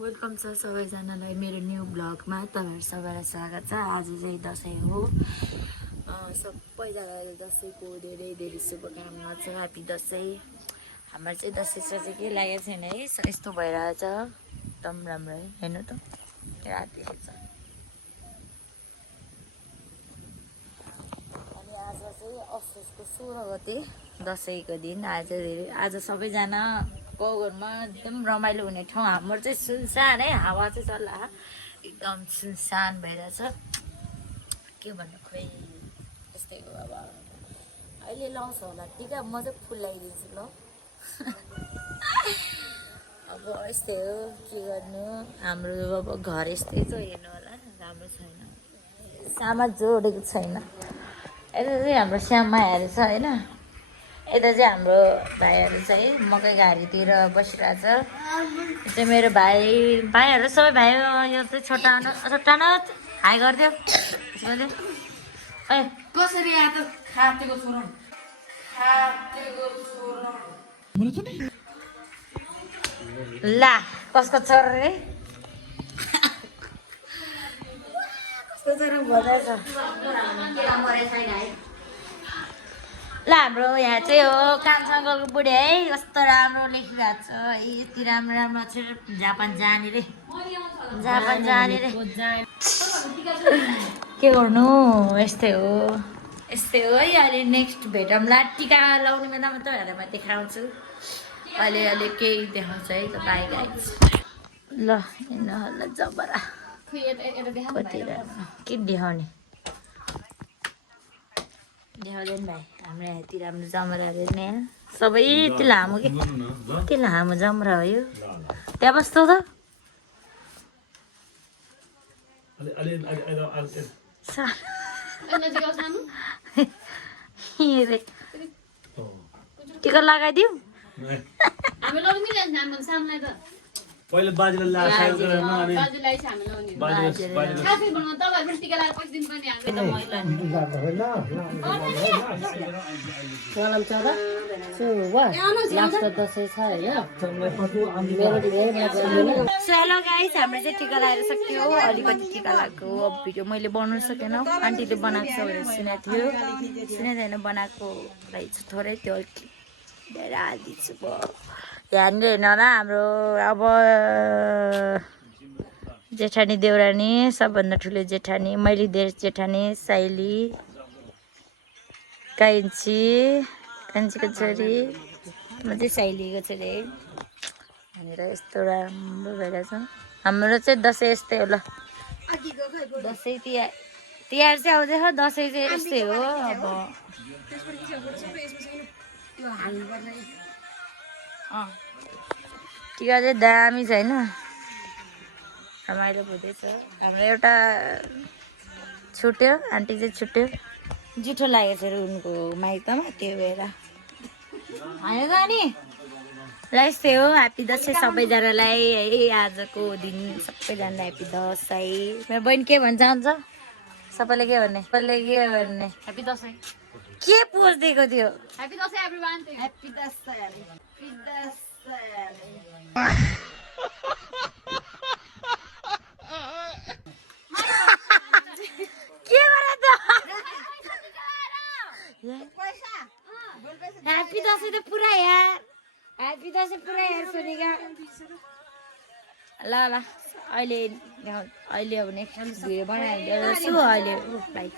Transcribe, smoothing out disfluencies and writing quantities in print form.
Welcome छ सबैजनालाई मेरो न्यू ब्लगमा तपाईहरु सबैलाई स्वागत छ। आज चाहिँ दशैं हो। सबैजनालाई दशैंको धेरै धेरै शुभकामना छ। ह्यापी दशैं। हाम्रो चाहिँ दशैं चाहिँ के लागेको छैन है, यस्तो भइरहेछ। एकदम राम्रो है, हेर्नु त राति छ। अनि आज चाहिँ असोजको 16 गते दशैंको दिन। आज सबैजना गाउँघरमा एकदम रमाइलो हुने ठाउँ। हाम्रो चाहिँ सुनसान है, हावा चाहिँ चल्ला एकदम सुनसान भइरहेछ। के भन्नु खोइ यस्तै हो। अब अहिले लाउँछ होला टिका, म चाहिँ फुल लगाइदिन्छु ल। अब यस्तै हो, के गर्नु। हाम्रो अब घर यस्तै छ, हेर्नु होला राम्रो छैन, सामा जोडेको छैन। यता चाहिँ हाम्रो श्याममायाहरू छ होइन। यता चाहिँ हाम्रो भाइहरू चाहिँ मकै घारीतिर बसिरहेछ। यो चाहिँ मेरो भाइहरू सबै भाइ। यो चाहिँ छोटा हाई गरिदियो। कसरी आएको खातेको छोरो ला कसको छोरो रे, कसको छोरो भइरहेछ। ल हाम्रो यहाँ चाहिँ हो कान्छाङ्गलको बुढी है, कस्तो राम्रो लेखिरहेको छ है। यति राम्रो राम्रो अक्षर जापान जाने रे, जापान जाने रे। के गर्नु, यस्तै हो है। अहिले नेक्स्ट भेटौँला। टिका लाउने बेला मात्रै हेरेर म देखाउँछु। अहिले केही देखाउँछ है त बाई गाइज। ल हेर्नु होला जबरा कति के देखाउने देखाउँदैन भाइ। हाम्रो यहाँतिर हाम्रो जमराहरू नि सबै यति लामो कि यति लामो जमरा हो यो। त्यहाँ बस्तो त टिका लगाइदिउ। पहिले बाजेलाई लासाइ गरेन अनि बाजेलाई हामी लाउने खासै बनाउन तपाईहरु टिका लगाएर पैसा दिनु पर्ने हाम्रो सलाम चरा सो वा लास्ट दशैं छ हैन। सो हेलो गाइस, हाम्रो चाहिँ टिका लगाएर सक्यो। अलिकति टिका लगाएको अब भिडियो मैले बनाउन सकेन। आन्टीले बनाएको छ भनेर सुनेको थियो, सुनेदैन बनाएको रहेछ थोरै, त्यो धेरै हालिदिन्छु म। यहाँनिर हेर्नु होला हाम्रो अब जेठानी देउरानी, सबभन्दा ठुलो जेठानी, मैले जेठानी, साइली, कान्छीको छोरी, म चाहिँ साइलीको छोरी है। यहाँनिर यस्तो राम्रो भइरहेछ। हाम्रो चाहिँ दसैँ यस्तै हो ल। दसैँ तिहार चाहिँ आउँदैछ, दसैँ चाहिँ यस्तै हो। अब टिका चाहिँ दामी छ होइन, रमाइलो हुँदैछ। हाम्रो एउटा छुट्यो, आन्टी चाहिँ छुट्यो, जुठो लागेको छ उनको माइतमा, त्यो भएर होइन त नि। ल यस्तै हो। ह्याप्पी दसैँ सबैजनालाई है। आजको दिन सबैजनालाई ह्याप्पी दसैँ। मेरो बहिनी के भन्न चाहन्छ? सबैले के भन्ने ह्याप्पी दसैँ के पोज दिएको थियो? Happy Dashain everyone. Happy Dashain. के गरे त? ह्याप्पी दसैँ त पुरा यार, ह्याप्पी दसैँ पुरा यार सोनिका। ल अहिले अब नेक्स्ट भिडियो बनाइदिन्छु अहिले। बाइ।